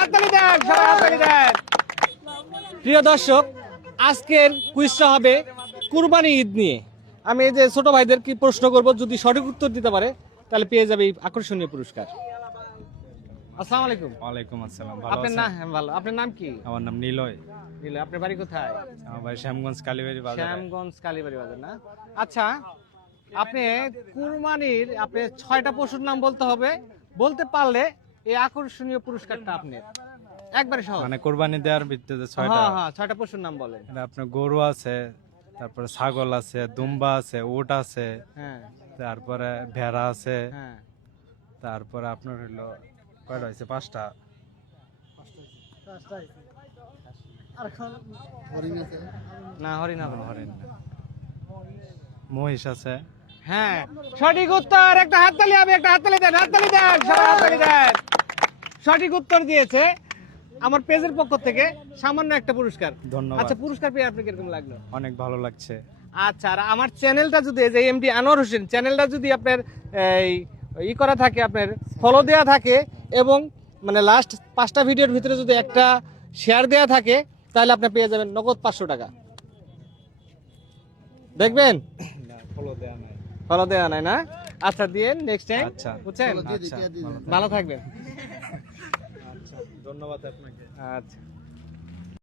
হাততালি দেন, সবাই হাততালি দেন। প্রিয় দর্শক, আজকের কুইজটা হবে কুরবানি ঈদ নিয়ে। আমি এই যে ছোট ভাইদের কি প্রশ্ন করব, যদি সঠিক উত্তর দিতে পারে তাহলে পেয়ে যাবে এই আকর্ষণীয় পুরস্কার। আসসালামু আলাইকুম। ওয়ালাইকুম আসসালাম। ভালো আপনার আছেন? নাম? হ্যাঁ, ভালো। আপনার নাম কি? আমার নাম নিলয়। নীল। আপনার বাড়ি কোথায়? আমার বাড়ি শ্যামগঞ্জ কালীবাড়ি বাজার। শ্যামগঞ্জ কালীবাড়ি বাজার না? আচ্ছা, আপনি কুরবানির আপনি 6টা পশুর নাম বলতে হবে। বলতে পারলে এই আকর্ষণীয় পুরস্কারটা আপনার। একবারে সহজ। মানে কোরবানি দেওয়ার ভিত্তিতে 6টা। হ্যাঁ হ্যাঁ, 6টা পশুর নাম বলেন। এটা আপনার গরু আছে, তারপরে ছাগল আছে, দুম্বা আছে, উট আছে, হ্যাঁ তারপরে ভেড়া আছে, হ্যাঁ। তারপরে আপনার হলো কয়টা হয়েছে? 5টা। না, হরিণ হবে না। হরিণ না। মহিষ আছে। হ্যাঁ, সঠিক উত্তর। একটা হাততালি হবে, একটা হাততালি দেন, হাততালি দেন, সবাই হাততালি দেন। সঠিক উত্তর দিয়েছে আমার পেজের পক্ষ থেকে সামান্য একটা পুরস্কার। ধন্যবাদ। আচ্ছা, পুরস্কার পেয়ে আপনি কিরকম লাগলো? অনেক ভালো লাগছে। আচ্ছা, আর আমার চ্যানেলটা যদি এই যে এমডি আনোয়ার হোসেন চ্যানেলটা যদি আপনার ই করা থাকে, আপনার ফলো দেয়া থাকে এবং মানে লাস্ট 5টা ভিডিওর ভিতরে যদি একটা শেয়ার দেয়া থাকে, তাহলে আপনি পেয়ে যাবেন নগদ 500 টাকা। দেখবেন? না, ফলো দেয়া নাই। ফলো দেয়া নাই না? আচ্ছা, দিয়ে নেক্সট টাইম। আচ্ছা। বুঝছেন? আচ্ছা, ভালো থাকবেন। আচ্ছা, ধন্যবাদ আপনাকে। আচ্ছা।